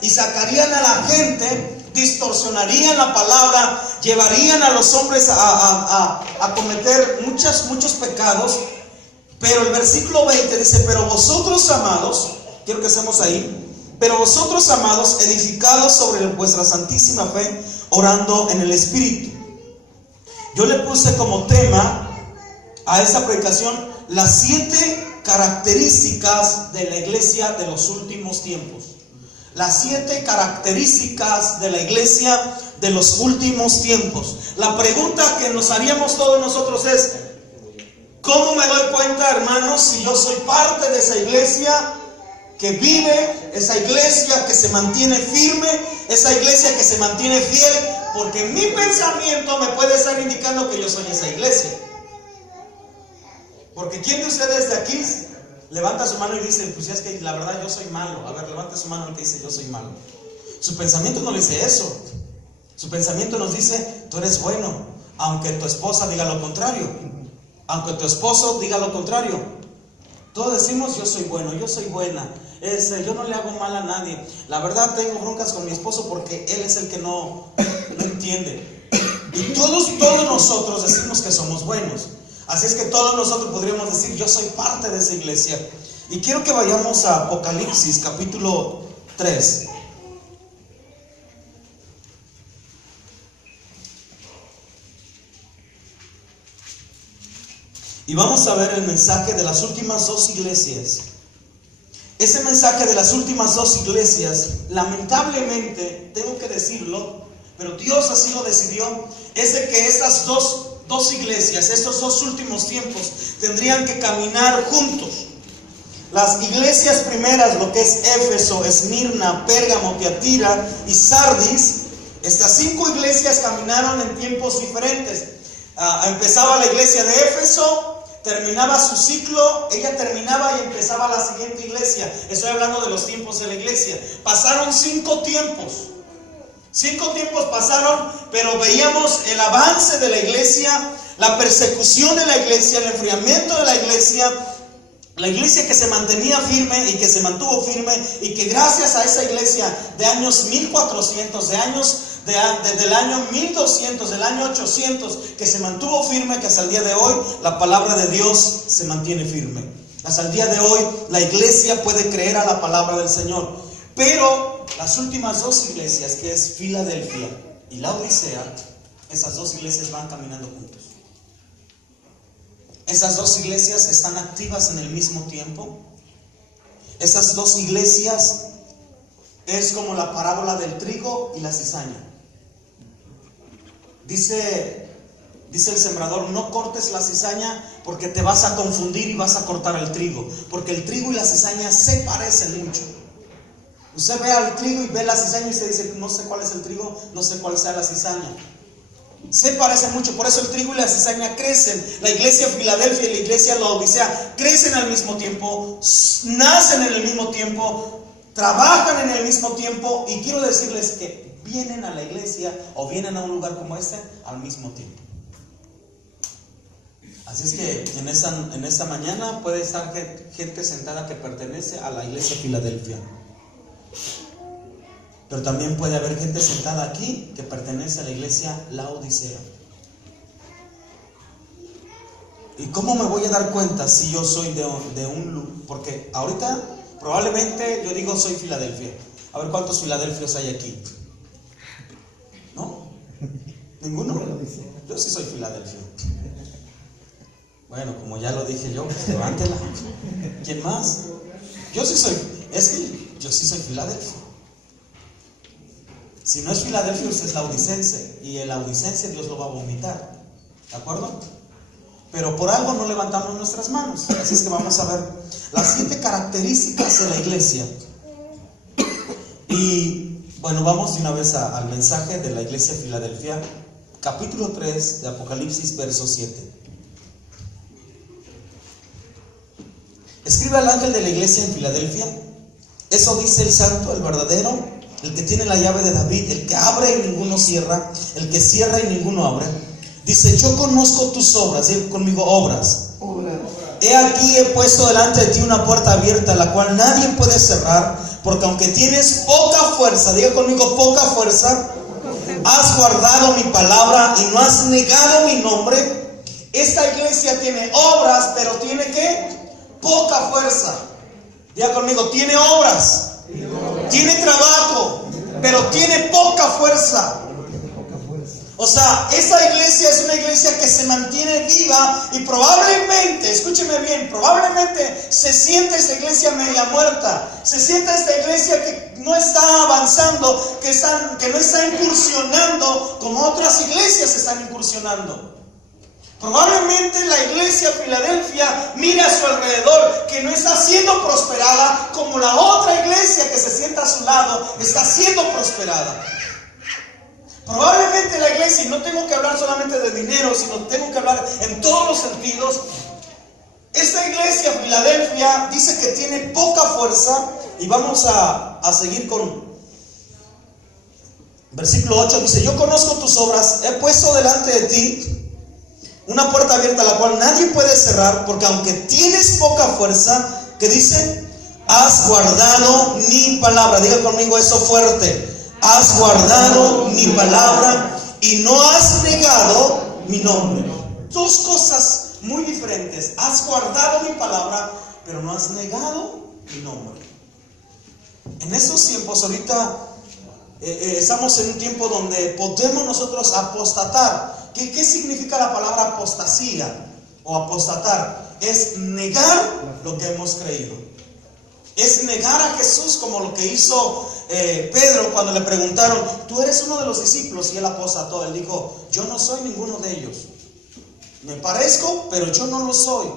y sacarían a la gente, distorsionarían la palabra, llevarían a los hombres a cometer muchos pecados. Pero el versículo 20 dice: pero vosotros, amados, quiero que estemos ahí, pero vosotros, amados, edificados sobre vuestra santísima fe, orando en el Espíritu. Yo le puse como tema a esta predicación las 7 características de la iglesia de los últimos tiempos. Las 7 características de la iglesia de los últimos tiempos. La pregunta que nos haríamos todos nosotros es: ¿cómo me doy cuenta, hermanos, si yo soy parte de esa iglesia que vive, esa iglesia que se mantiene firme, esa iglesia que se mantiene fiel? Porque mi pensamiento me puede estar indicando que yo soy esa iglesia. Porque ¿quién de ustedes de aquí levanta su mano y dice: pues es que la verdad yo soy malo? A ver, levanta su mano el que dice: yo soy malo. Su pensamiento no le dice eso. Su pensamiento nos dice: tú eres bueno, aunque tu esposa diga lo contrario, aunque tu esposo diga lo contrario. Todos decimos: yo soy bueno, yo soy buena, yo no le hago mal a nadie. La verdad tengo broncas con mi esposo porque él es el que no entiende. Y todos nosotros decimos que somos buenos. Así es que todos nosotros podríamos decir: yo soy parte de esa iglesia. Y quiero que vayamos a Apocalipsis capítulo 3. Y vamos a ver el mensaje de las últimas 2 iglesias. Ese mensaje de las últimas 2 iglesias, lamentablemente, tengo que decirlo, pero Dios así lo decidió, es de que estas dos iglesias, estos 2 últimos tiempos, tendrían que caminar juntos. Las iglesias primeras, lo que es Éfeso, Esmirna, Pérgamo, Tiatira y Sardis, estas 5 iglesias caminaron en tiempos diferentes. Empezaba la iglesia de Éfeso, terminaba su ciclo, ella terminaba y empezaba la siguiente iglesia. Estoy hablando de los tiempos de la iglesia. Pasaron 5 tiempos. 5 tiempos pasaron, pero veíamos el avance de la iglesia, la persecución de la iglesia, el enfriamiento de la iglesia que se mantenía firme y que se mantuvo firme, y que gracias a esa iglesia de años 1400, desde el año 1200, del año 800, que se mantuvo firme, que hasta el día de hoy la palabra de Dios se mantiene firme. Hasta el día de hoy la iglesia puede creer a la palabra del Señor. Pero las últimas 2 iglesias, que es Filadelfia y Laodicea, esas 2 iglesias van caminando juntos. Esas 2 iglesias están activas en el mismo tiempo. Esas 2 iglesias es como la parábola del trigo y la cizaña. Dice el sembrador: no cortes la cizaña porque te vas a confundir y vas a cortar el trigo, porque el trigo y la cizaña se parecen mucho. Usted ve al trigo y ve la cizaña y se dice: no sé cuál es el trigo, no sé cuál sea la cizaña. Se parecen mucho, por eso el trigo y la cizaña crecen. La iglesia Filadelfia y la iglesia Laodicea crecen al mismo tiempo, nacen en el mismo tiempo, trabajan en el mismo tiempo. Y quiero decirles que vienen a la iglesia o vienen a un lugar como este al mismo tiempo. Así es que en esta mañana puede estar gente sentada que pertenece a la iglesia Filadelfia, pero también puede haber gente sentada aquí que pertenece a la iglesia Laodicea. ¿Y cómo me voy a dar cuenta si yo soy de un lugar? Porque ahorita probablemente yo digo: soy Filadelfia. A ver cuántos Filadelfios hay aquí. ¿No? ¿Ninguno? Yo sí soy Filadelfia. Bueno, como ya lo dije yo, pues levántela. ¿Quién más? Yo sí soy Filadelfia. Si no es Filadelfia, usted es laodicense, y el laodicense Dios lo va a vomitar. ¿De acuerdo? Pero por algo no levantamos nuestras manos. Así es que vamos a ver las 7 características de la iglesia. Y bueno, vamos de una vez al mensaje de la iglesia de Filadelfia, capítulo 3 de Apocalipsis, verso 7. Escribe al ángel de la iglesia en Filadelfia: eso dice el santo, el verdadero, el que tiene la llave de David, el que abre y ninguno cierra, el que cierra y ninguno abre. Dice: yo conozco tus obras. Diga conmigo: obras. he aquí he puesto delante de ti una puerta abierta, la cual nadie puede cerrar, porque aunque tienes poca fuerza, diga conmigo, poca fuerza, has guardado mi palabra y no has negado mi nombre. Esta iglesia tiene obras, pero tiene ¿qué? Poca fuerza. Diga conmigo, tiene obras, tiene trabajo, pero tiene poca fuerza. O sea, esta iglesia es una iglesia que se mantiene viva y probablemente, escúcheme bien, probablemente se siente esta iglesia media muerta. Se siente esta iglesia que no está avanzando, que no está incursionando como otras iglesias están incursionando. Probablemente la iglesia Filadelfia mira a su alrededor que no está siendo prosperada como la otra iglesia que se sienta a su lado está siendo prosperada. Probablemente la iglesia, y no tengo que hablar solamente de dinero, sino tengo que hablar en todos los sentidos. Esta iglesia Filadelfia dice que tiene poca fuerza, y vamos a seguir con versículo 8. Dice: yo conozco tus obras, he puesto delante de ti una puerta abierta, la cual nadie puede cerrar, porque aunque tienes poca fuerza, ¿qué dice? Has guardado mi palabra. Diga conmigo eso fuerte. Has guardado mi palabra y no has negado mi nombre. Dos cosas muy diferentes. Has guardado mi palabra, pero no has negado mi nombre. En estos tiempos, ahorita estamos en un tiempo donde podemos nosotros apostatar. ¿Qué significa la palabra apostasía o apostatar? Es negar lo que hemos creído. Es negar a Jesús, como lo que hizo Pedro cuando le preguntaron: tú eres uno de los discípulos, y él apostató. Él dijo: yo no soy ninguno de ellos. Me parezco, pero yo no lo soy.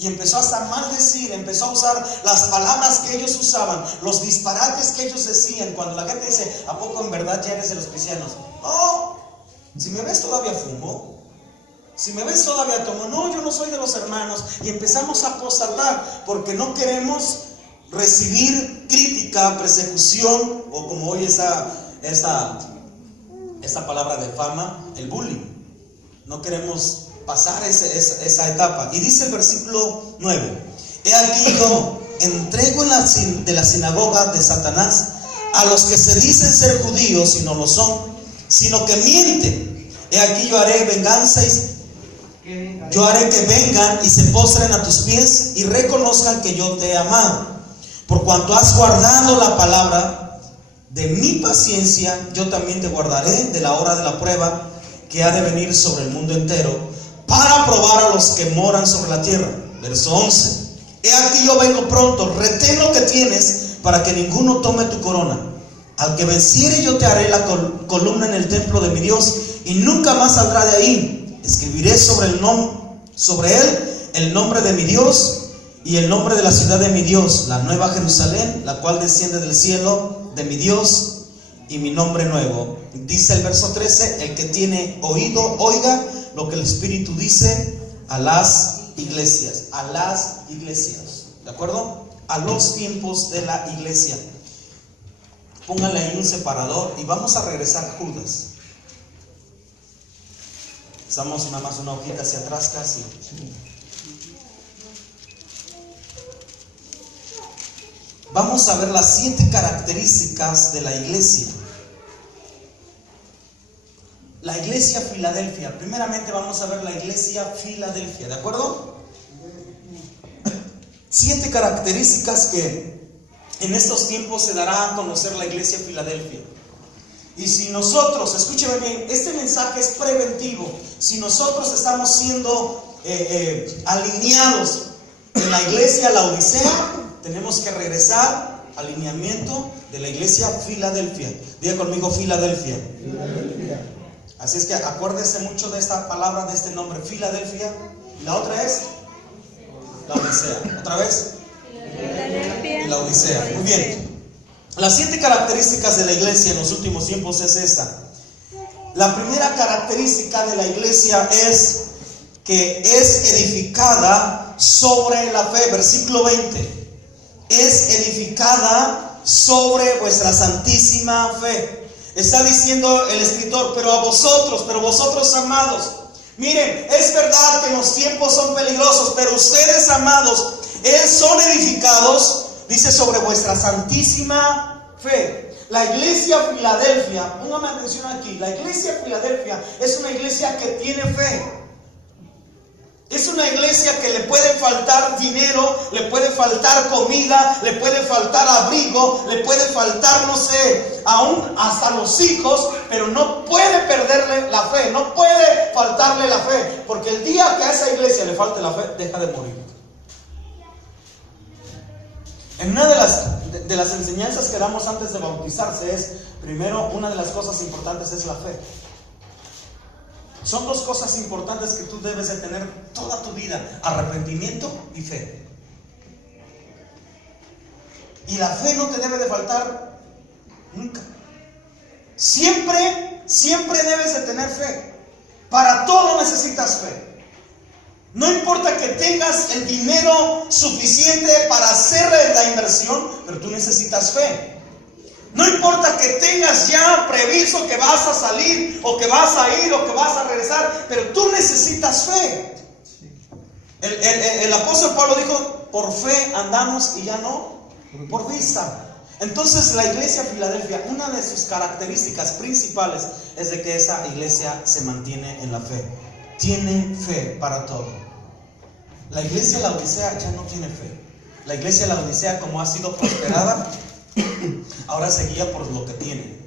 Y empezó hasta a maldecir, empezó a usar las palabras que ellos usaban, los disparates que ellos decían. Cuando la gente dice: ¿a poco en verdad ya eres de los cristianos? No, si me ves todavía fumo, si me ves todavía tomo. No, yo no soy de los hermanos. Y empezamos a apostatar porque no queremos recibir crítica, persecución, o como hoy esta palabra de fama, el bullying. No queremos pasar esa etapa. Y dice el versículo 9: he aquí yo entrego de la sinagoga de Satanás a los que se dicen ser judíos y no lo son, sino que mienten. He aquí yo haré venganza yo haré que vengan y se postren a tus pies y reconozcan que yo te he amado. Por cuanto has guardado la palabra de mi paciencia, yo también te guardaré de la hora de la prueba que ha de venir sobre el mundo entero, para probar a los que moran sobre la tierra. Verso 11: he aquí yo vengo pronto, retén lo que tienes, para que ninguno tome tu corona. Al que venciere yo te haré la columna en el templo de mi Dios, y nunca más saldrá de ahí. Escribiré sobre él el nombre de mi Dios y el nombre de la ciudad de mi Dios, la nueva Jerusalén, la cual desciende del cielo de mi Dios, y mi nombre nuevo. Dice el verso 13: el que tiene oído, oiga lo que el Espíritu dice a las iglesias. A las iglesias, ¿de acuerdo? A los tiempos de la iglesia. Póngale ahí un separador y vamos a regresar a Judas. Usamos nada más una hojita hacia atrás casi. Vamos a ver las 7 características de la iglesia. La iglesia Filadelfia. Primeramente vamos a ver la iglesia Filadelfia, ¿de acuerdo? 7 características que en estos tiempos se dará a conocer la iglesia Filadelfia. Y si nosotros, escúcheme bien, este mensaje es preventivo. Si nosotros estamos siendo alineados en la iglesia Laodicea, tenemos que regresar al alineamiento de la iglesia Filadelfia. Diga conmigo: Filadelfia. Filadelfia. Así es que acuérdese mucho de esta palabra, de este nombre, Filadelfia. Y la otra es Laodicea. ¿Otra vez? Filadelfia. Laodicea. Muy bien. Las 7 características de la iglesia en los últimos tiempos es esta. La primera característica de la iglesia es que es edificada sobre la fe. Versículo 20. Es edificada sobre vuestra santísima fe. Está diciendo el escritor: pero vosotros amados, Miren, es verdad que los tiempos son peligrosos, pero ustedes, amados, son edificados, dice, sobre vuestra santísima fe. La iglesia Filadelfia, póngame atención aquí, la iglesia Filadelfia es una iglesia que tiene fe. Es una iglesia que le puede faltar dinero, le puede faltar comida, le puede faltar abrigo, le puede faltar, no sé, aún hasta los hijos, pero no puede perderle la fe, no puede faltarle la fe, porque el día que a esa iglesia le falte la fe, deja de morir. En una de las enseñanzas que damos antes de bautizarse es, primero, una de las cosas importantes es la fe. Son dos cosas importantes que tú debes de tener toda tu vida: arrepentimiento y fe. Y la fe no te debe de faltar nunca. Siempre debes de tener fe. Para todo necesitas fe. No importa que tengas el dinero suficiente para hacer la inversión, pero tú necesitas fe. No importa que tengas ya previsto que vas a salir, o que vas a ir, o que vas a regresar, pero tú necesitas fe. El apóstol Pablo dijo: por fe andamos y ya no por vista. Entonces la iglesia Filadelfia, una de sus características principales es de que esa iglesia se mantiene en la fe. Tiene fe para todo. La iglesia Laodicea ya no tiene fe. La iglesia Laodicea, como ha sido prosperada, ahora se guía por lo que tiene.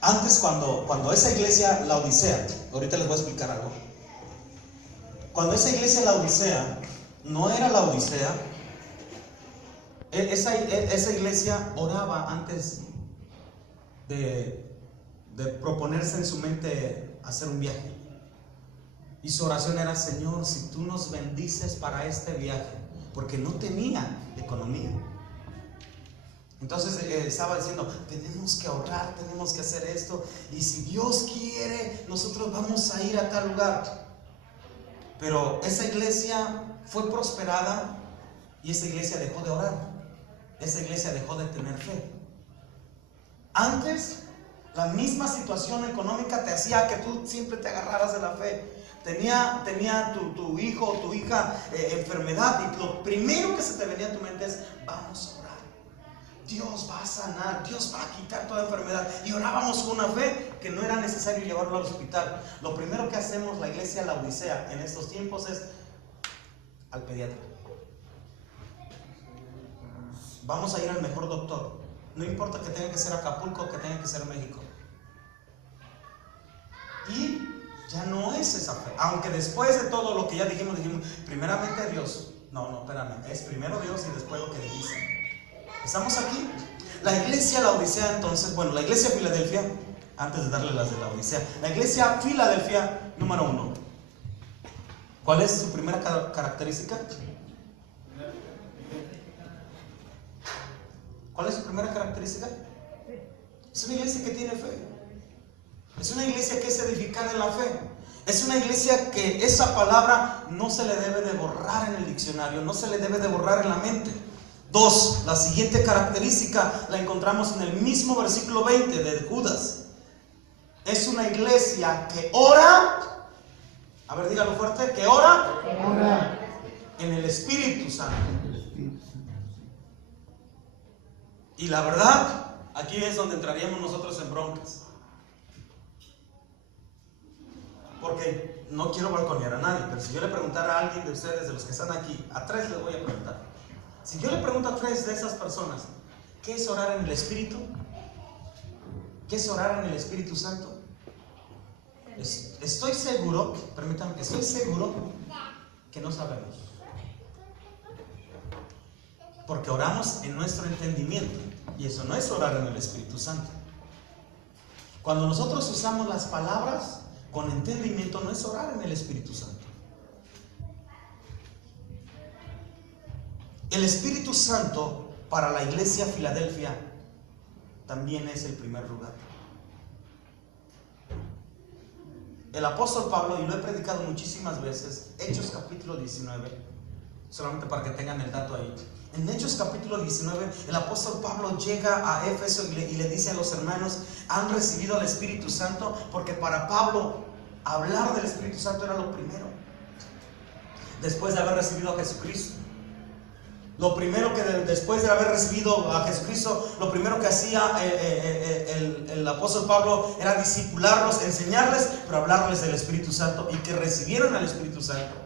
Antes, cuando esa iglesia Laodicea, ahorita les voy a explicar algo. Cuando esa iglesia Laodicea no era Laodicea, esa iglesia oraba antes de proponerse en su mente hacer un viaje. Y su oración era: Señor, si tú nos bendices para este viaje, porque no tenía economía. Entonces estaba diciendo: tenemos que ahorrar, tenemos que hacer esto, y si Dios quiere, nosotros vamos a ir a tal lugar. Pero esa iglesia fue prosperada y esa iglesia dejó de orar. Esa iglesia dejó de tener fe. Antes, la misma situación económica te hacía que tú siempre te agarraras de la fe. Tenía tu hijo o tu hija enfermedad, y lo primero que se te venía a tu mente es: vamos a orar, Dios va a sanar, Dios va a quitar toda enfermedad. Y orábamos con una fe que no era necesario llevarlo al hospital. Lo primero que hacemos la iglesia Laodicea en estos tiempos es al pediatra. Vamos a ir al mejor doctor, no importa que tenga que ser Acapulco o que tenga que ser México. Y ya no es esa fe. Aunque después de todo lo que ya dijimos, primeramente Dios. No, espérame, es primero Dios y después lo que dijiste. ¿Estamos aquí? La iglesia Laodicea, entonces, bueno, la iglesia Filadelfia, antes de darle las de Laodicea, la iglesia Filadelfia, número 1. ¿Cuál es su primera característica? ¿Cuál es su primera característica? Es una iglesia que tiene fe. Es una iglesia que es edificada en la fe. Es una iglesia que esa palabra no se le debe de borrar en el diccionario, no se le debe de borrar en la mente. 2, la siguiente característica la encontramos en el mismo versículo 20 de Judas. Es una iglesia que ora, a ver, dígalo fuerte, que ora en el Espíritu Santo. Y la verdad, aquí es donde entraríamos nosotros en broncas. Porque no quiero balconear a nadie, pero si yo le preguntara a alguien de ustedes, de los que están aquí, a 3 les voy a preguntar. Si yo le pregunto a 3 de esas personas, ¿qué es orar en el Espíritu? ¿Qué es orar en el Espíritu Santo? Estoy seguro, permítanme, estoy seguro que no sabemos. Porque oramos en nuestro entendimiento, y eso no es orar en el Espíritu Santo. Cuando nosotros usamos las palabras con entendimiento, no es orar en el Espíritu Santo. El Espíritu Santo para la iglesia Filadelfia también es el primer lugar. El apóstol Pablo, y lo he predicado muchísimas veces, Hechos capítulo 19, solamente para que tengan el dato ahí. En Hechos capítulo 19, el apóstol Pablo llega a Éfeso y le dice a los hermanos: han recibido al Espíritu Santo, porque para Pablo hablar del Espíritu Santo era lo primero. Después de haber recibido a Jesucristo, lo primero que después de haber recibido a Jesucristo, lo primero que hacía el apóstol Pablo era discipularlos, enseñarles, pero hablarles del Espíritu Santo y que recibieran al Espíritu Santo.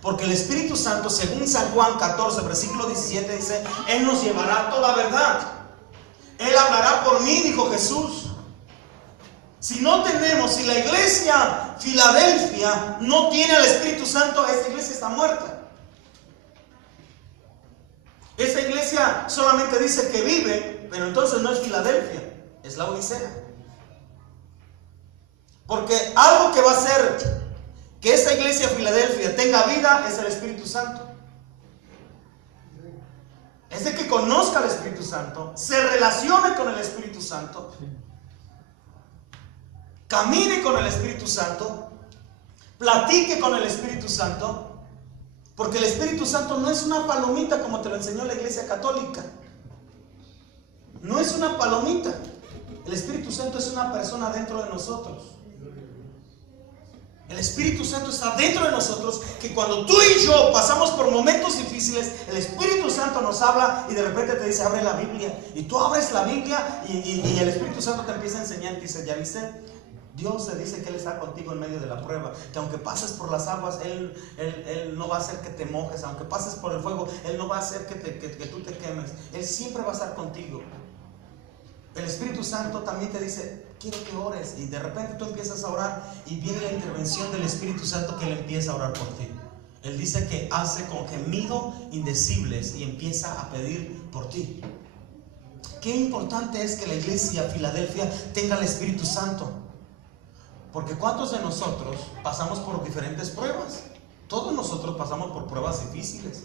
Porque el Espíritu Santo, según San Juan 14, versículo 17, dice: Él nos llevará a toda verdad. Él hablará por mí, dijo Jesús. Si la iglesia Filadelfia no tiene al Espíritu Santo, esta iglesia está muerta. Esta iglesia solamente dice que vive, pero entonces no es Filadelfia, es la Odisea. Porque algo que va a hacer que esta iglesia Filadelfia tenga vida es el Espíritu Santo. Es de que conozca al Espíritu Santo, se relacione con el Espíritu Santo, camine con el Espíritu Santo, platique con el Espíritu Santo. Porque el Espíritu Santo no es una palomita como te lo enseñó la iglesia católica. No es una palomita. El Espíritu Santo es una persona dentro de nosotros. El Espíritu Santo está dentro de nosotros, que cuando tú y yo pasamos por momentos difíciles, el Espíritu Santo nos habla y de repente te dice: abre la Biblia. Y tú abres la Biblia y el Espíritu Santo te empieza a enseñar y te dice: ¿ya viste? Dios te dice que Él está contigo en medio de la prueba, que aunque pases por las aguas, Él no va a hacer que te mojes. Aunque pases por el fuego, Él no va a hacer que tú te quemes. Él siempre va a estar contigo. El Espíritu Santo también te dice: quiero que ores. Y de repente tú empiezas a orar y viene la intervención del Espíritu Santo, que Él empieza a orar por ti. Él dice que hace con gemido indecibles y empieza a pedir por ti. Qué importante es que la iglesia Filadelfia tenga el Espíritu Santo. Porque ¿cuántos de nosotros pasamos por diferentes pruebas? Todos nosotros pasamos por pruebas difíciles.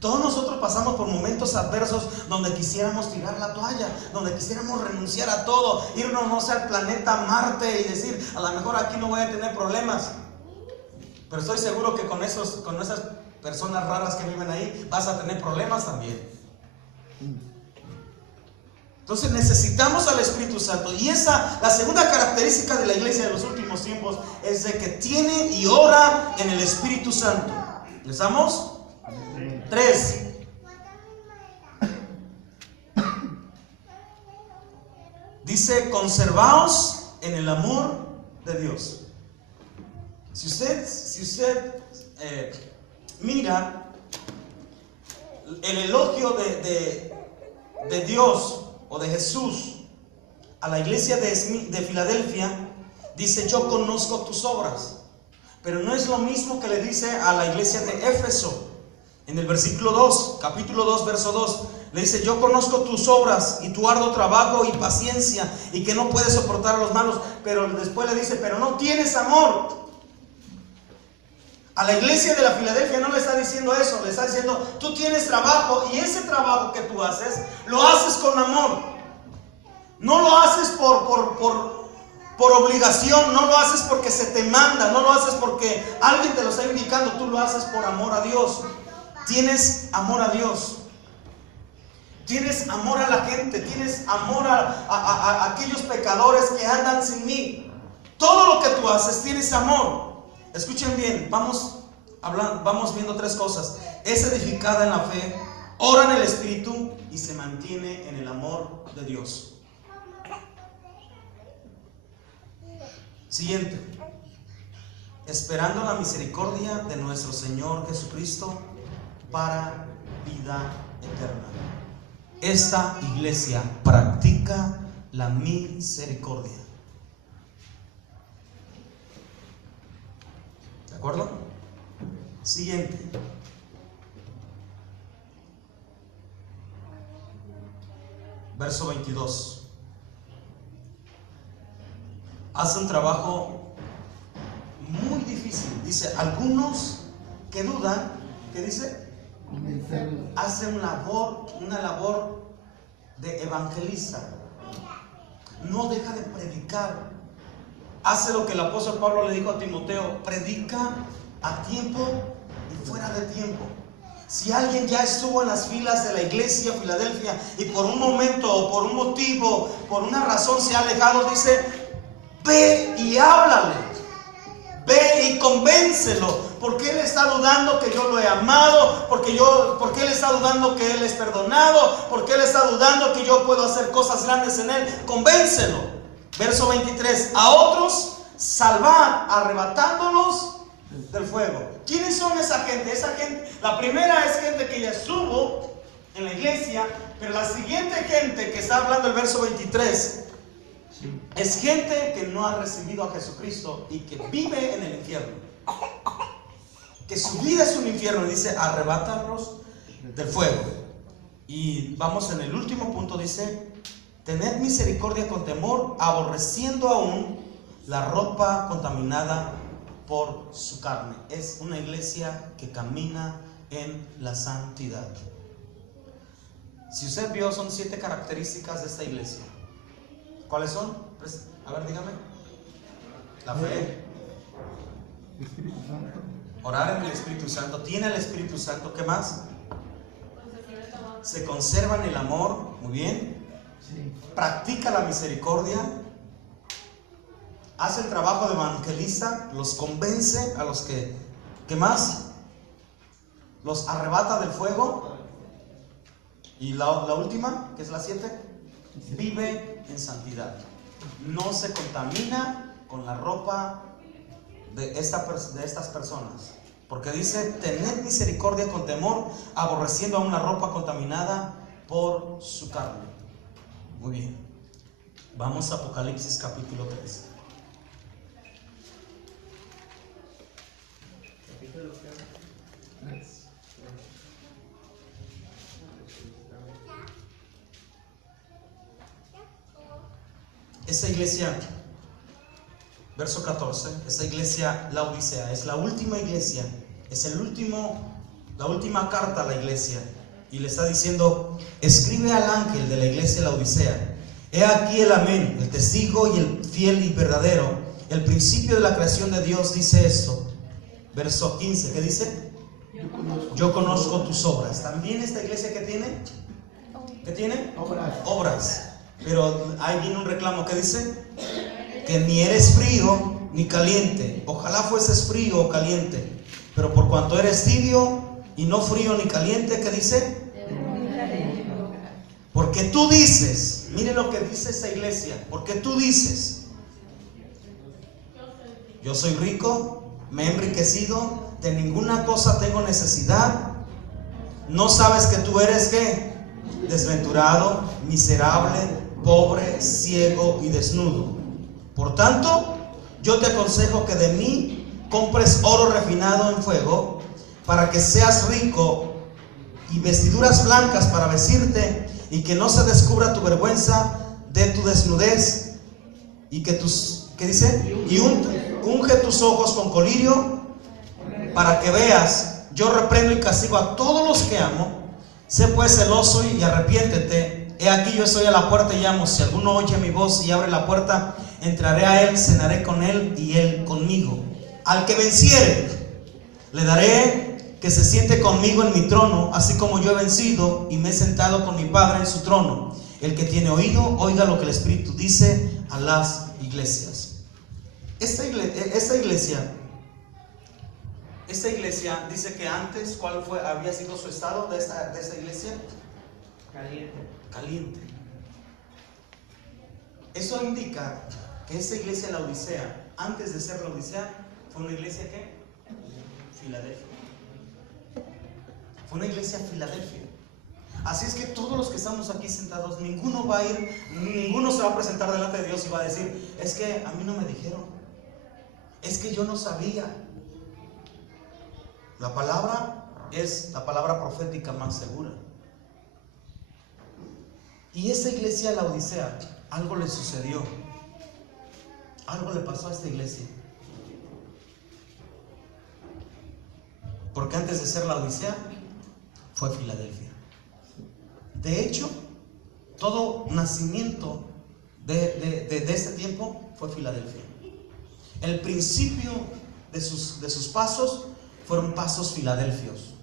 Todos nosotros pasamos por momentos adversos donde quisiéramos tirar la toalla, donde quisiéramos renunciar a todo, irnos, no sé, al planeta Marte y decir: a lo mejor aquí no voy a tener problemas. Pero estoy seguro que con esas personas raras que viven ahí vas a tener problemas también. Entonces necesitamos al Espíritu Santo. Y la segunda característica de la iglesia de los últimos tiempos es de que tiene y ora en el Espíritu Santo. ¿Les damos? 3. Dice: conservaos en el amor de Dios. Si usted mira el elogio de Dios o de Jesús a la iglesia de Filadelfia, dice: yo conozco tus obras. Pero no es lo mismo que le dice a la iglesia de Éfeso. En el versículo 2, capítulo 2, verso 2, le dice: yo conozco tus obras y tu arduo trabajo y paciencia, y que no puedes soportar a los malos. Pero después le dice: pero no tienes amor. A la iglesia de la Filadelfia no le está diciendo eso, le está diciendo: tú tienes trabajo, y ese trabajo que tú haces, lo haces con amor. No lo haces por obligación, no lo haces porque se te manda, no lo haces porque alguien te lo está indicando, tú lo haces por amor a Dios. Tienes amor a Dios, tienes amor a la gente, tienes amor a aquellos pecadores que andan sin mí. Todo lo que tú haces, tienes amor. Escuchen bien, vamos viendo 3 cosas. Es edificada en la fe, ora en el Espíritu y se mantiene en el amor de Dios. Siguiente: esperando la misericordia de nuestro Señor Jesucristo para vida eterna. Esta iglesia practica la misericordia. ¿De acuerdo? Siguiente: verso 22. Hace un trabajo muy difícil. Dice: algunos que dudan, ¿qué dice? Hace una labor de evangelista. No deja de predicar. Hace lo que el apóstol Pablo le dijo a Timoteo: predica a tiempo y fuera de tiempo. Si alguien ya estuvo en las filas de la iglesia Filadelfia y por un momento o por un motivo, por una razón se ha alejado, dice, ve y háblale, ve y convéncelo, porque él está dudando que yo lo he amado, porque él está dudando que él es perdonado, porque él está dudando que yo puedo hacer cosas grandes en él. Convéncelo. Verso 23, a otros salvad arrebatándolos del fuego. ¿Quiénes son esa gente? Esa gente, la primera es gente que ya estuvo en la iglesia, pero la siguiente gente que está hablando el verso 23 es gente que no ha recibido a Jesucristo y que vive en el infierno, que su vida es un infierno. Dice, arrebátalos del fuego. Y vamos en el último punto, dice, tened misericordia con temor, aborreciendo aún la ropa contaminada por su carne. Es una iglesia que camina en la santidad. Si usted vio, son 7 características de esta iglesia. ¿Cuáles son? A ver, dígame. La fe, orar en el Espíritu Santo, tiene el Espíritu Santo. ¿Qué más? Se conserva en el amor. Muy bien. Practica la misericordia, hace el trabajo de evangelista, los convence a los que, ¿qué más? Los arrebata del fuego. Y la última, que es la 7, vive en santidad. No se contamina con la ropa de estas personas, porque dice, tened misericordia con temor, aborreciendo aún la ropa contaminada por su carne. Muy bien, vamos a Apocalipsis capítulo 3. Esa iglesia, verso 14, esa iglesia Laodicea es la última iglesia, es la última carta a la iglesia, y le está diciendo, escribe al ángel de la iglesia Laodicea, he aquí el amén, el testigo y el fiel y verdadero, el principio de la creación de Dios, dice esto. Verso 15, ¿qué dice? Yo conozco tus obras. También esta iglesia, ¿qué tiene? ¿Qué tiene? Obras. Pero ahí viene un reclamo que dice que ni eres frío ni caliente. Ojalá fueses frío o caliente, pero por cuanto eres tibio y no frío ni caliente, ¿qué dice? Porque tú dices, mire lo que dice esta iglesia, porque tú dices, yo soy rico, me he enriquecido, de ninguna cosa tengo necesidad. No sabes que tú eres ¿qué? Desventurado, miserable, pobre, ciego y desnudo. Por tanto, yo te aconsejo que de mí compres oro refinado en fuego, para que seas rico, y vestiduras blancas para vestirte, y que no se descubra tu vergüenza de tu desnudez, y que ¿qué dice? Y unge tus ojos con colirio, para que veas. Yo reprendo y castigo a todos los que amo. Sé pues celoso y arrepiéntete. He aquí yo estoy a la puerta y llamo. Si alguno oye mi voz y abre la puerta, entraré a él, cenaré con él y él conmigo. Al que venciere, le daré que se siente conmigo en mi trono, así como yo he vencido y me he sentado con mi Padre en su trono. El que tiene oído, oiga lo que el Espíritu dice a las iglesias. Esta iglesia dice que antes, ¿cuál había sido su estado de esta iglesia? Caliente. Eso indica que esta iglesia Laodicea, antes de ser Laodicea, fue una iglesia ¿qué? Filadelfia. Fue una iglesia Filadelfia. Así es que todos los que estamos aquí sentados, ninguno se va a presentar delante de Dios y va a decir, es que a mí no me dijeron, es que yo no sabía. La palabra es la palabra profética más segura. Y esta iglesia Laodicea, algo le sucedió, algo le pasó a esta iglesia. Porque antes de ser Laodicea, fue Filadelfia. De hecho, todo nacimiento de este tiempo fue Filadelfia. El principio de sus pasos fueron pasos filadelfios.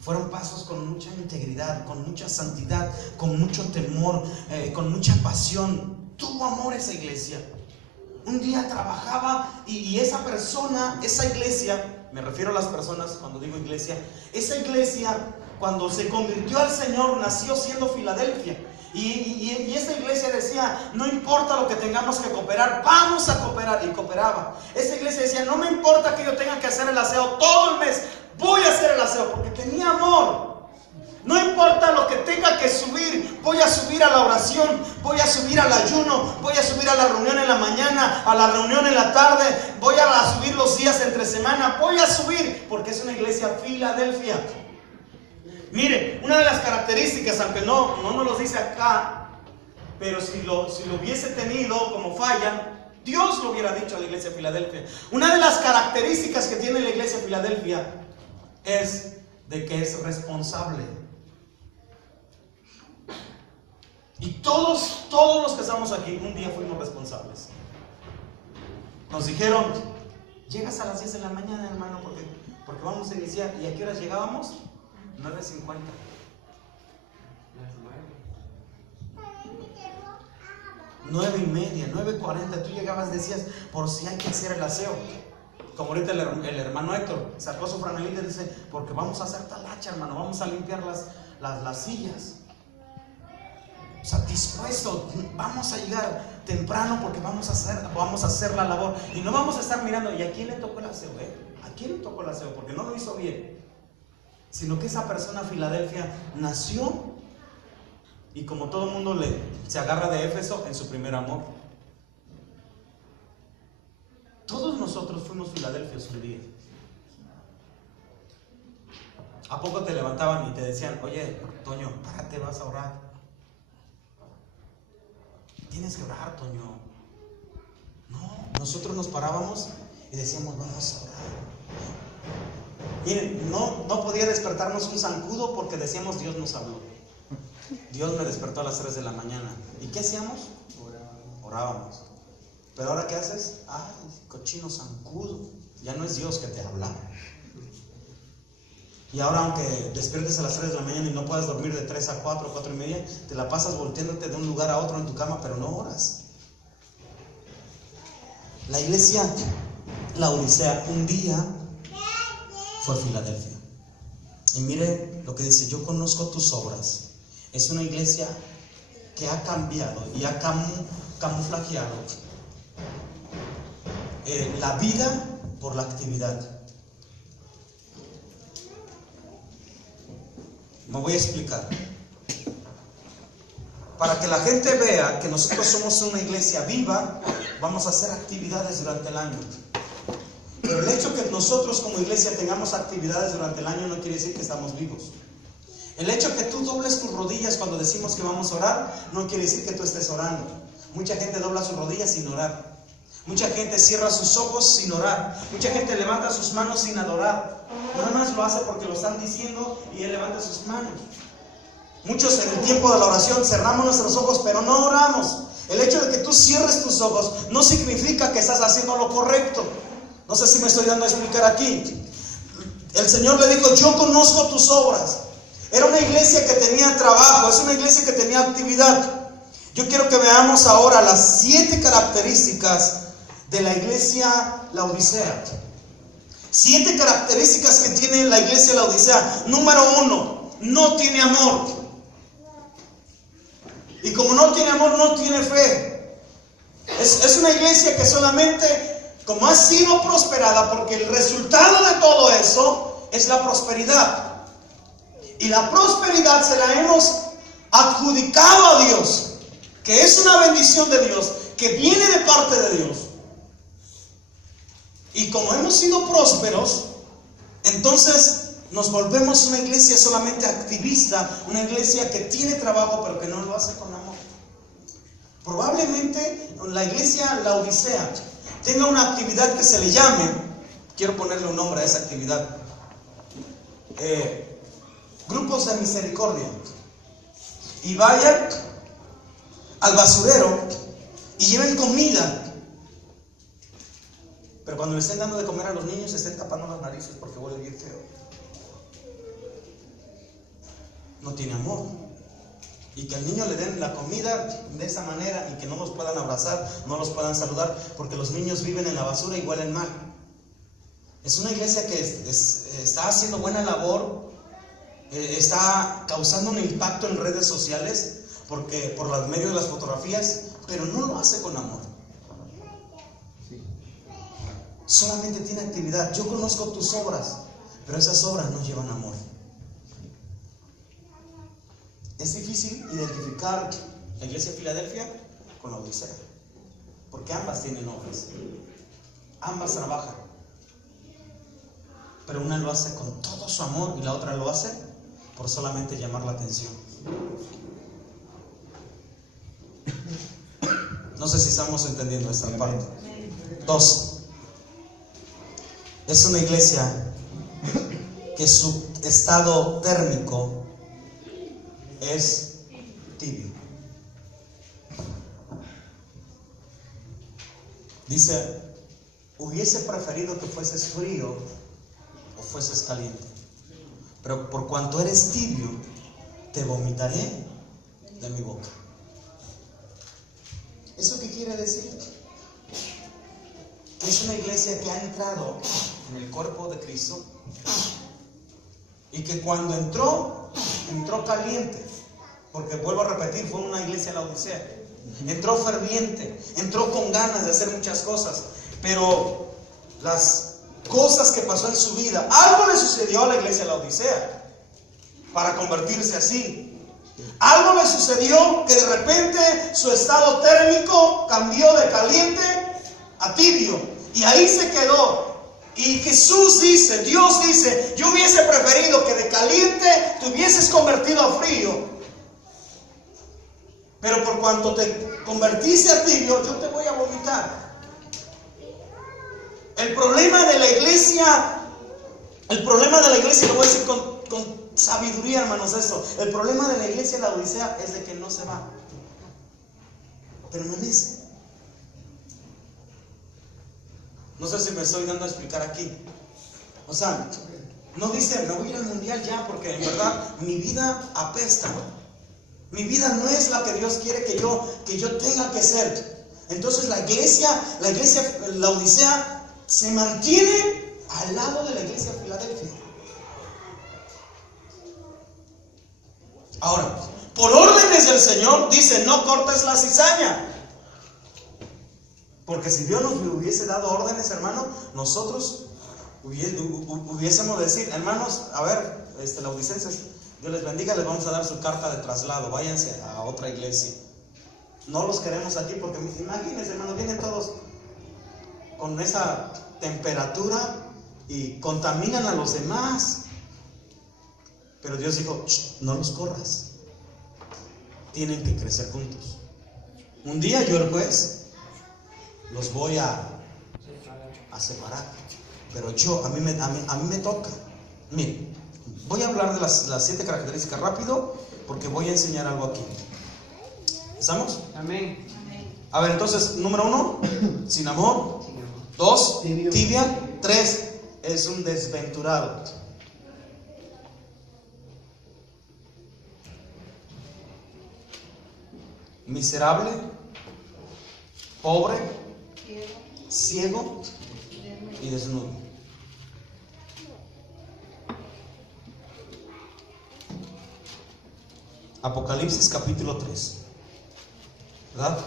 Fueron pasos con mucha integridad, con mucha santidad, con mucho temor, con mucha pasión. Tuvo amor esa iglesia. Un día trabajaba y esa persona, esa iglesia, me refiero a las personas cuando digo iglesia, esa iglesia cuando se convirtió al Señor nació siendo Filadelfia. Y esta iglesia decía, no importa lo que tengamos que cooperar, vamos a cooperar, y cooperaba. Esta iglesia decía, no me importa que yo tenga que hacer el aseo todo el mes, voy a hacer el aseo, porque tenía amor. No importa lo que tenga que subir, voy a subir a la oración, voy a subir al ayuno, voy a subir a la reunión en la mañana, a la reunión en la tarde, voy a subir los días entre semana, voy a subir, porque es una iglesia Filadelfia. Mire, una de las características, aunque no nos lo dice acá, pero si lo hubiese tenido como falla, Dios lo hubiera dicho a la iglesia de Filadelfia. Una de las características que tiene la iglesia de Filadelfia es de que es responsable. Y todos los que estamos aquí un día fuimos responsables. Nos dijeron, llegas a las 10 de la mañana, hermano, porque vamos a iniciar. ¿Y a qué horas llegábamos? 9:50. 9:30, 9:40. Tú llegabas, decías, por si hay que hacer el aseo. Como ahorita el hermano Héctor sacó su franelita y dice, porque vamos a hacer talacha, hermano, vamos a limpiar las sillas. O sea, dispuesto, vamos a llegar temprano porque vamos a hacer la labor. Y no vamos a estar mirando, ¿y a quién le tocó el aseo? ¿A quién le tocó el aseo? Porque no lo hizo bien. Sino que esa persona Filadelfia nació y como todo el mundo se agarra de Éfeso en su primer amor. Todos nosotros fuimos Filadelfios un día. ¿A poco te levantaban y te decían, oye, Toño, párate, vas a orar? Tienes que orar, Toño. No, nosotros nos parábamos y decíamos, vamos a orar. Miren, no podía despertarnos un zancudo porque decíamos, Dios nos habló. Dios me despertó a las 3 de la mañana. ¿Y qué hacíamos? Orábamos. Pero ahora, ¿qué haces? Ay, cochino zancudo. Ya no es Dios que te habla. Y ahora, aunque despiertes a las 3 de la mañana y no puedas dormir de 3 a 4, 4:30, te la pasas volteándote de un lugar a otro en tu cama, pero no oras. La iglesia, la Odisea, un día fue Filadelfia. Y mire lo que dice, yo conozco tus obras. Es una iglesia que ha cambiado y ha camuflajeado la vida por la actividad. Me voy a explicar. Para que la gente vea que nosotros somos una iglesia viva, vamos a hacer actividades durante el año. Pero el hecho que nosotros como iglesia tengamos actividades durante el año no quiere decir que estamos vivos. El hecho que tú dobles tus rodillas cuando decimos que vamos a orar, no quiere decir que tú estés orando. Mucha gente dobla sus rodillas sin orar. Mucha gente cierra sus ojos sin orar. Mucha gente levanta sus manos sin adorar. Nada más lo hace porque lo están diciendo y él levanta sus manos. Muchos en el tiempo de la oración cerramos nuestros ojos, pero no oramos. El hecho de que tú cierres tus ojos no significa que estás haciendo lo correcto. No sé si me estoy dando a explicar aquí. El Señor le dijo, yo conozco tus obras. Era una iglesia que tenía trabajo, es una iglesia que tenía actividad. Yo quiero que veamos ahora las 7 características de la iglesia Laodicea. 7 características que tiene la iglesia Laodicea. Número 1, no tiene amor. Y como no tiene amor, no tiene fe. Es una iglesia que solamente, como ha sido prosperada, porque el resultado de todo eso es la prosperidad. Y la prosperidad se la hemos adjudicado a Dios, que es una bendición de Dios, que viene de parte de Dios. Y como hemos sido prósperos, entonces nos volvemos una iglesia solamente activista, una iglesia que tiene trabajo pero que no lo hace con amor. Probablemente la iglesia Laodicea tenga una actividad que se le llame, quiero ponerle un nombre a esa actividad, grupos de misericordia. Y vayan al basurero y lleven comida. Pero cuando le estén dando de comer a los niños, se estén tapando las narices porque huele bien feo. no tiene amor. Y que al niño le den la comida de esa manera y que no los puedan abrazar, no los puedan saludar, porque los niños viven en la basura y huelen mal. Es una iglesia que está haciendo buena labor, está causando un impacto en redes sociales, porque por los medios de las fotografías, pero no lo hace con amor. Solamente tiene actividad. Yo conozco tus obras, pero esas obras no llevan amor. Es difícil identificar la iglesia de Filadelfia con la Odisea, porque ambas tienen obras, ambas trabajan, pero una lo hace con todo su amor y la otra lo hace por solamente llamar la atención. No sé si estamos entendiendo esta parte. 2. Es una iglesia que su estado térmico es tibio. Dice, hubiese preferido que fueses frío o fueses caliente, pero por cuanto eres tibio, te vomitaré de mi boca. ¿Eso qué quiere decir? Es una iglesia que ha entrado en el cuerpo de Cristo y que cuando entró caliente, porque vuelvo a repetir, fue una iglesia de la Odisea. Entró ferviente, entró con ganas de hacer muchas cosas, pero las cosas que pasó en su vida, algo le sucedió a la iglesia de la Odisea para convertirse así. Algo le sucedió que de repente su estado térmico cambió de caliente a tibio, y ahí se quedó. Y Jesús dice, Dios dice, yo hubiese preferido que de caliente te hubieses convertido a frío, pero por cuanto te convertiste a tibio, yo te voy a vomitar. El problema de la iglesia, lo voy a decir con sabiduría, hermanos, esto. El problema de la iglesia de la Odisea es de que no se va, permanece. No sé si me estoy dando a explicar aquí. O sea, no dice, me voy a ir al mundial ya, porque en verdad mi vida apesta. Mi vida no es la que Dios quiere que yo tenga que ser. Entonces la Odisea se mantiene al lado de la iglesia de Filadelfia. Ahora, por órdenes del Señor, dice, no cortes la cizaña. Porque si Dios nos hubiese dado órdenes, hermano, nosotros hubiésemos decir, hermanos, a ver, laodicenses, Dios les bendiga, les vamos a dar su carta de traslado, váyanse a otra iglesia. No los queremos aquí porque, imagínense, hermano, vienen todos con esa temperatura y contaminan a los demás. Pero Dios dijo, no los corras, tienen que crecer juntos. Un día yo, el juez, los voy a separar, pero a mí me toca. Miren, voy a hablar de las 7 características rápido, porque voy a enseñar algo aquí. ¿Estamos? Amén. A ver, entonces, número 1, sin amor. 2, tibia. 3, es un desventurado. Miserable, pobre, ciego y desnudo. Apocalipsis capítulo 3, ¿verdad?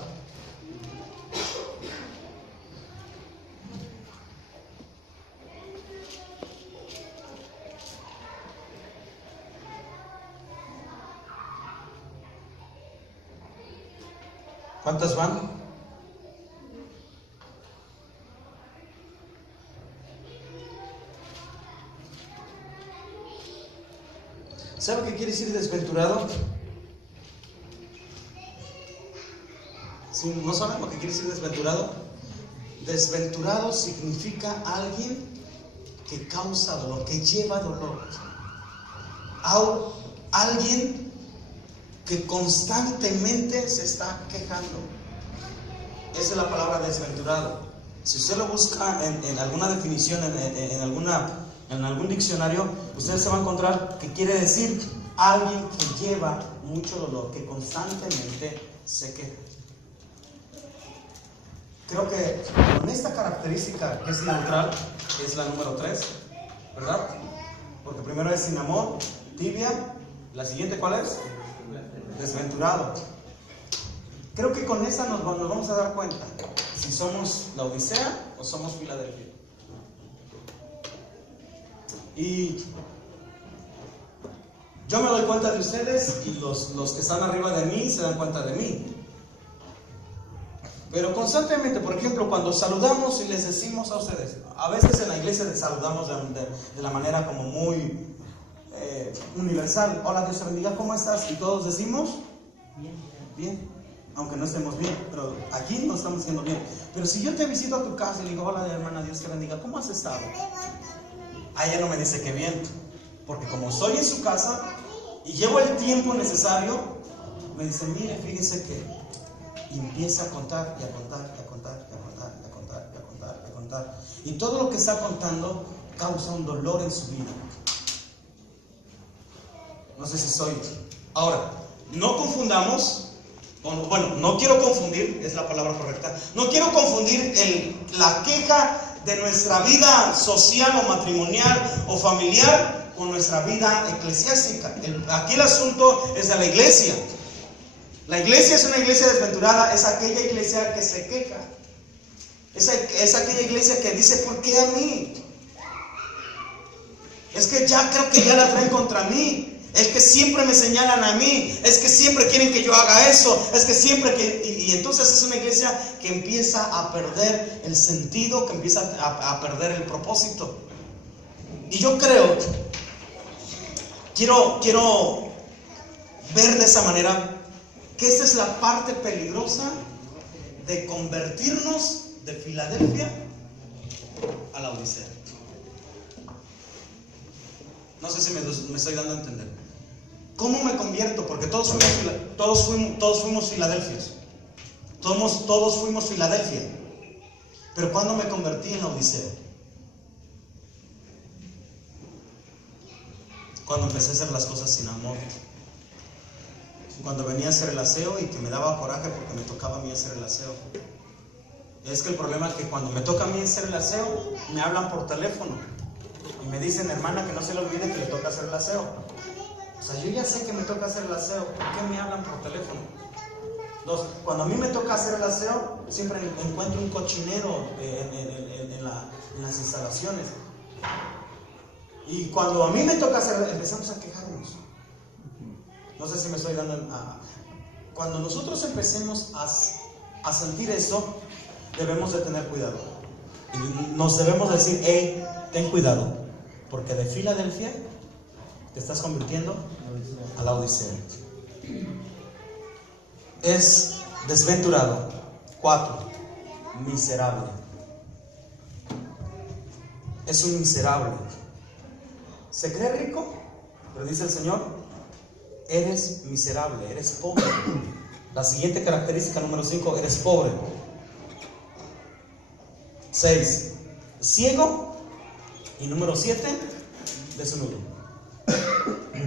¿Cuántas van? ¿Sabe qué quiere decir desventurado? ¿Sí? ¿No saben lo que quiere decir desventurado? Desventurado significa alguien que causa dolor, que lleva dolor. Alguien que constantemente se está quejando. Esa es la palabra desventurado. Si usted lo busca en alguna definición, en algún diccionario, usted se va a encontrar que quiere decir alguien que lleva mucho dolor, que constantemente se queja. Creo que con esta característica que es neutral, que es la número 3, ¿verdad? Porque primero es sin amor, tibia. La siguiente, ¿cuál es? Desventurado. Creo que con esta nos vamos a dar cuenta si somos la Odisea o somos Filadelfia. Y yo me doy cuenta de ustedes y los que están arriba de mí se dan cuenta de mí. Pero constantemente, por ejemplo, cuando saludamos y les decimos a ustedes, a veces en la iglesia les saludamos de la manera como muy universal. Hola, Dios te bendiga, ¿cómo estás? Y todos decimos, bien, bien, aunque no estemos bien, pero aquí no estamos diciendo bien. Pero si yo te visito a tu casa y le digo, hola hermana, Dios te bendiga, ¿cómo has estado? A ella no me dice que bien, porque como estoy en su casa y llevo el tiempo necesario, me dice, mire, fíjese que... Y empieza a contar, y a contar, y a contar, y a contar, y a contar, y a contar, y a contar. Y todo lo que está contando causa un dolor en su vida. No sé si soy. Ahora, no confundamos, bueno, no quiero confundir, es la palabra correcta. No quiero confundir la queja de nuestra vida social o matrimonial o familiar con nuestra vida eclesiástica. Aquí el asunto es de la iglesia. La iglesia es una iglesia desventurada, es aquella iglesia que se queja. Es aquella iglesia que dice, ¿por qué a mí? Es que ya creo que ya la traen contra mí. Es que siempre me señalan a mí. Es que siempre quieren que yo haga eso. Es que siempre que... Y entonces es una iglesia que empieza a perder el sentido, que empieza a perder el propósito. Y yo creo, quiero ver de esa manera que esa es la parte peligrosa de convertirnos de Filadelfia a la Odisea. No sé si me estoy dando a entender. ¿Cómo me convierto? Porque todos fuimos Filadelfias. Todos fuimos Filadelfia. Pero ¿cuándo me convertí en la Odisea? Cuando empecé a hacer las cosas sin amor. Cuando venía a hacer el aseo y que me daba coraje porque me tocaba a mí hacer el aseo. Es que el problema es que cuando me toca a mí hacer el aseo, me hablan por teléfono y me dicen, hermana, que no se le olvide que le toca hacer el aseo. O sea, yo ya sé que me toca hacer el aseo, ¿por qué me hablan por teléfono? Cuando a mí me toca hacer el aseo, siempre encuentro un cochinero en las instalaciones. Y cuando a mí me toca hacer, empezamos a quejarnos. No sé si me estoy dando... Cuando nosotros empecemos a sentir eso, debemos de tener cuidado. Y nos debemos decir, hey, ten cuidado, porque de Filadelfia te estás convirtiendo a la Odisea. Es desventurado. 4, miserable. Es un miserable. Se cree rico, pero dice el Señor, eres miserable, eres pobre. La siguiente característica, número 5, eres pobre. 6, ciego. Y número 7, desnudo,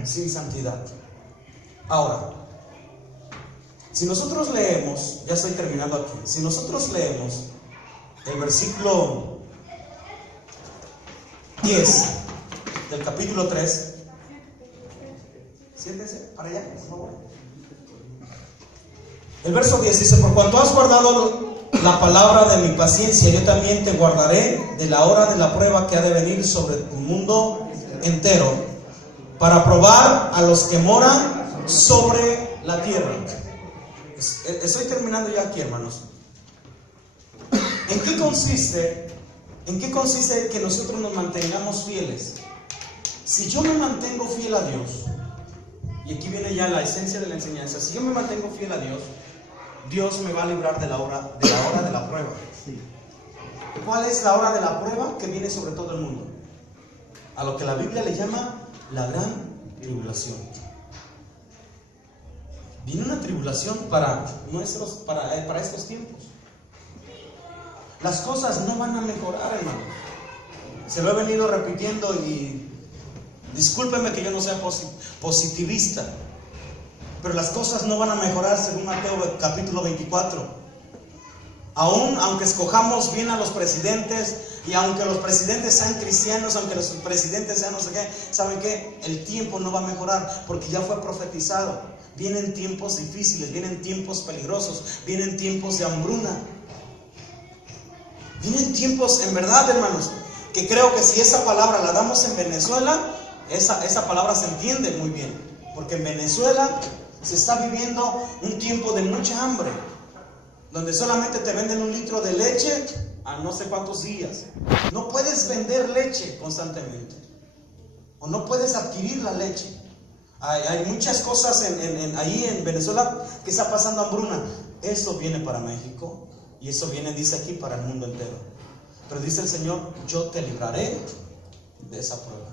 sin santidad. Ahora, si nosotros leemos, ya estoy terminando aquí, si nosotros leemos el versículo 10 del capítulo 3, siéntese para allá, por favor. El verso 10 dice, por cuanto has guardado la palabra de mi paciencia, yo también te guardaré de la hora de la prueba que ha de venir sobre el mundo entero, para probar a los que moran sobre la tierra. Estoy terminando ya aquí, hermanos. ¿En qué consiste que nosotros nos mantengamos fieles? Si yo me mantengo fiel a Dios, y aquí viene ya la esencia de la enseñanza, si yo me mantengo fiel a Dios, Dios me va a librar de la hora de la prueba. ¿Cuál es la hora de la prueba que viene sobre todo el mundo? A lo que la Biblia le llama la gran tribulación. Viene una tribulación para estos tiempos. Las cosas no van a mejorar, hermano. Se lo he venido repitiendo y Discúlpeme que yo no sea positivista, pero las cosas no van a mejorar según Mateo capítulo 24. Aunque escojamos bien a los presidentes, y aunque los presidentes sean cristianos, aunque los presidentes sean no sé qué, ¿saben qué? El tiempo no va a mejorar, porque ya fue profetizado. Vienen tiempos difíciles, vienen tiempos peligrosos, vienen tiempos de hambruna. Vienen tiempos, en verdad, hermanos, que creo que si esa palabra la damos en Venezuela, esa palabra se entiende muy bien, porque en Venezuela se está viviendo un tiempo de mucha hambre, donde solamente te venden 1 litro de leche a no sé cuántos días. No puedes vender leche constantemente, o no puedes adquirir la leche. Hay muchas cosas ahí en Venezuela que está pasando hambruna. Eso viene para México, y eso viene, dice aquí, para el mundo entero. Pero dice el Señor: yo te libraré de esa prueba.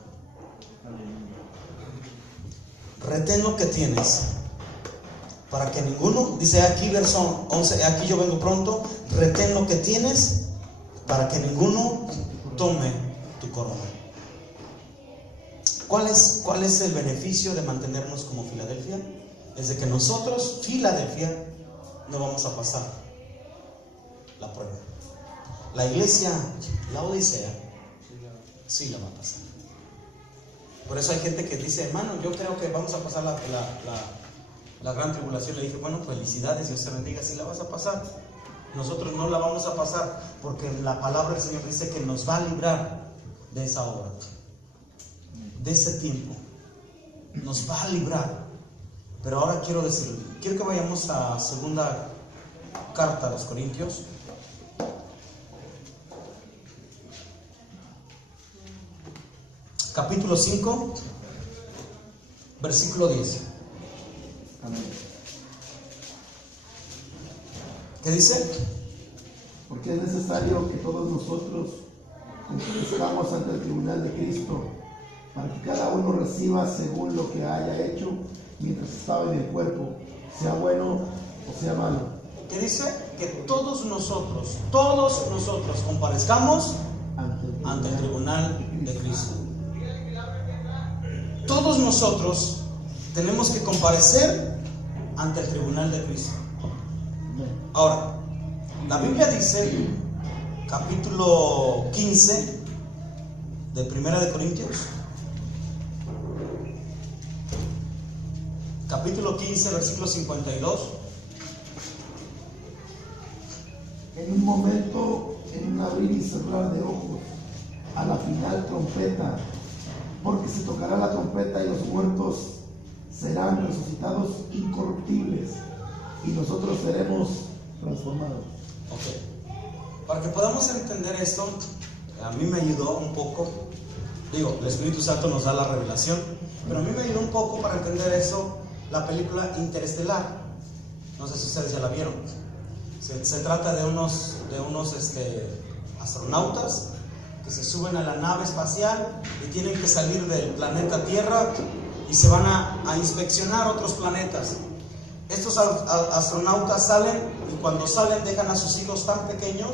Retén lo que tienes, para que ninguno, dice aquí verso 11, aquí yo vengo pronto. Retén lo que tienes, para que ninguno tome tu corona. ¿Cuál es el beneficio de mantenernos como Filadelfia? Es de que nosotros, Filadelfia, no vamos a pasar la prueba. La iglesia, la Odisea, sí la va a pasar. Por eso hay gente que dice: hermano, yo creo que vamos a pasar la gran tribulación. Le dije: bueno, felicidades, Dios te bendiga, sí la vas a pasar. Nosotros no la vamos a pasar, porque la palabra del Señor dice que nos va a librar de esa hora, de ese tiempo. Nos va a librar. Pero ahora quiero que vayamos a segunda carta a los Corintios, capítulo 5, versículo 10. Amén. ¿Qué dice? Porque es necesario que todos nosotros comparezcamos ante el tribunal de Cristo, para que cada uno reciba según lo que haya hecho mientras estaba en el cuerpo, sea bueno o sea malo. ¿Qué dice? Que todos nosotros comparezcamos ante el tribunal de Cristo. Todos nosotros tenemos que comparecer ante el tribunal de Cristo. Ahora, la Biblia dice, capítulo 15 de Primera de Corintios, capítulo 15, versículo 52. En un momento, en un abrir y cerrar de ojos, a la final trompeta, porque se tocará la trompeta y los muertos serán resucitados incorruptibles, y nosotros seremos transformados. Ok. Para que podamos entender esto, a mí me ayudó un poco. Digo, el Espíritu Santo nos da la revelación, pero a mí me ayudó un poco para entender eso la película Interestelar. No sé si ustedes ya la vieron. Se trata de unos astronautas que se suben a la nave espacial y tienen que salir del planeta Tierra y se van a inspeccionar otros planetas. Estos astronautas salen, y cuando salen dejan a sus hijos tan pequeños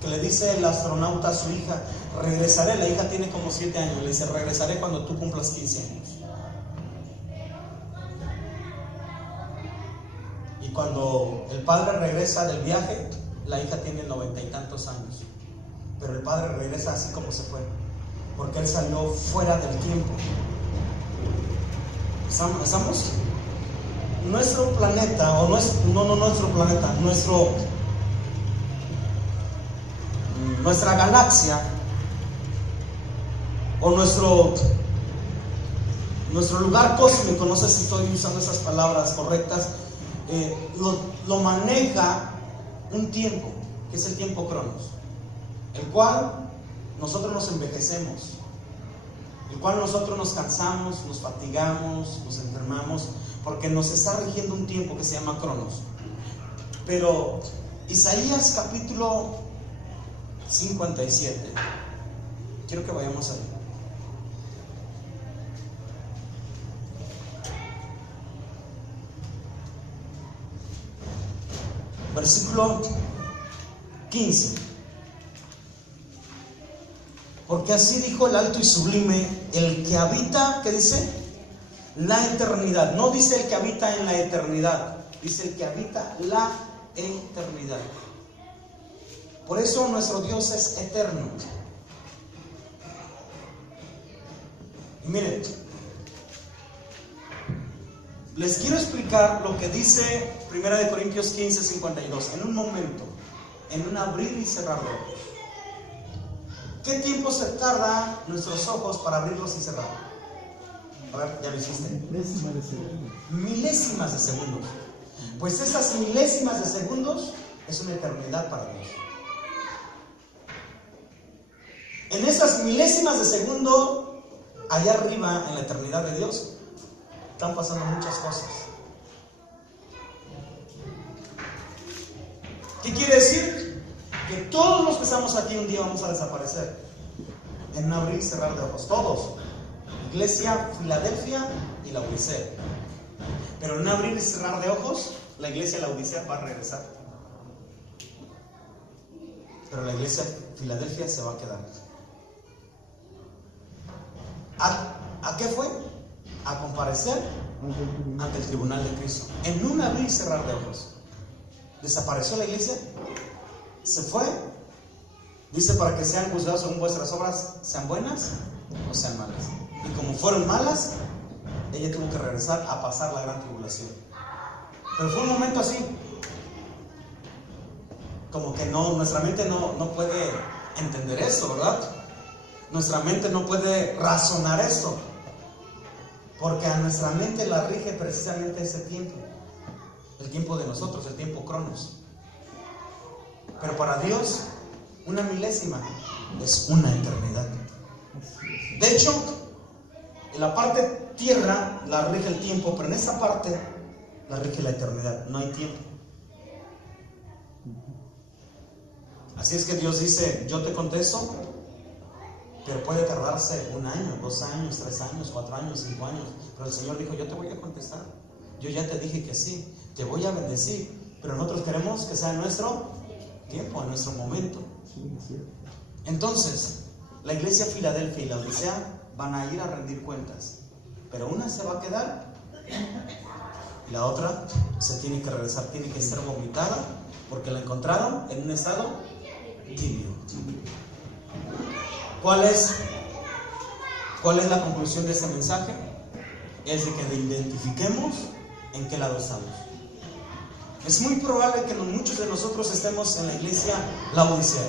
que le dice el astronauta a su hija: regresaré. La hija tiene como 7 años, le dice: regresaré cuando tú cumplas 15 años. Y cuando el padre regresa del viaje, la hija tiene 90 y tantos años. Pero el padre regresa así como se fue, porque él salió fuera del tiempo. ¿Estamos? Nuestro planeta, o nuestro planeta, nuestra galaxia, o nuestro lugar cósmico, no sé si estoy usando esas palabras correctas, lo maneja un tiempo, que es el tiempo Cronos, el cual nosotros nos envejecemos, el cual nosotros nos cansamos, nos fatigamos, nos enfermamos, porque nos está rigiendo un tiempo que se llama Cronos. Pero Isaías capítulo 57, quiero que vayamos ahí. Versículo 15. Porque así dijo el alto y sublime, el que habita, ¿qué dice? La eternidad. No dice el que habita en la eternidad, dice el que habita la eternidad. Por eso nuestro Dios es eterno. Y miren, les quiero explicar lo que dice 1 Corintios 15, 52. En un momento, en un abrir y cerrar de ojos. ¿Qué tiempo se tarda nuestros ojos para abrirlos y cerrar? A ver, ya lo hiciste. Milésimas de segundos. Milésimas de segundos. Pues esas milésimas de segundos es una eternidad para Dios. En esas milésimas de segundo, allá arriba, en la eternidad de Dios, están pasando muchas cosas. ¿Qué quiere decir? Que todos los que estamos aquí un día vamos a desaparecer. En un abrir y cerrar de ojos. Todos. Iglesia, Filadelfia y la Odisea. Pero en un abrir y cerrar de ojos, la iglesia la Odisea va a regresar. Pero la iglesia Filadelfia se va a quedar. ¿A qué fue? A comparecer ante el tribunal de Cristo. En un abrir y cerrar de ojos. ¿Desapareció la iglesia? ¿Se fue? Dice para que sean juzgados según vuestras obras, sean buenas o sean malas. Y como fueron malas, ella tuvo que regresar a pasar la gran tribulación. Pero fue un momento así. Como que no, nuestra mente no puede entender eso, ¿verdad? Nuestra mente no puede razonar eso. Porque a nuestra mente la rige precisamente ese tiempo. El tiempo de nosotros, el tiempo cronos. Pero para Dios, una milésima es una eternidad. De hecho, en la parte tierra la rige el tiempo, pero en esa parte la rige la eternidad. No hay tiempo. Así es que Dios dice, yo te contesto, pero puede tardarse 1 año, 2 años, 3 años, 4 años, 5 años. Pero el Señor dijo, yo te voy a contestar. Yo ya te dije que sí, te voy a bendecir. Pero nosotros queremos que sea en nuestro tiempo, en nuestro momento. Entonces, la iglesia Filadelfia y la Odisea van a ir a rendir cuentas. Pero una se va a quedar y la otra se tiene que regresar, tiene que ser vomitada, porque la encontraron en un estado tibio. ¿Cuál es la conclusión de este mensaje? Es de que identifiquemos en qué lado estamos. Es muy probable que muchos de nosotros estemos en la iglesia La Odisea.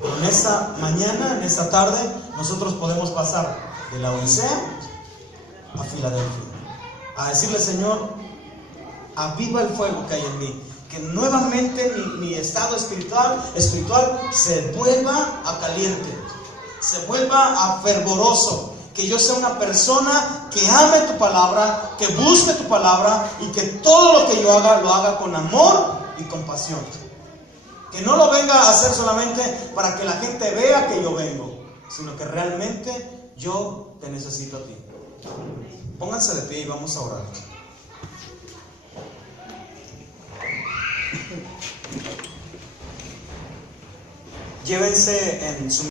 Pero en esta mañana, en esta tarde, nosotros podemos pasar de La Odisea a Filadelfia. A decirle, Señor, aviva el fuego que hay en mí. Que nuevamente mi estado espiritual se vuelva a caliente. Se vuelva a fervoroso. Que yo sea una persona que ame tu palabra, que busque tu palabra y que todo lo que yo haga, lo haga con amor y compasión. Que no lo venga a hacer solamente para que la gente vea que yo vengo, sino que realmente yo te necesito a ti. Pónganse de pie y vamos a orar. Llévense en su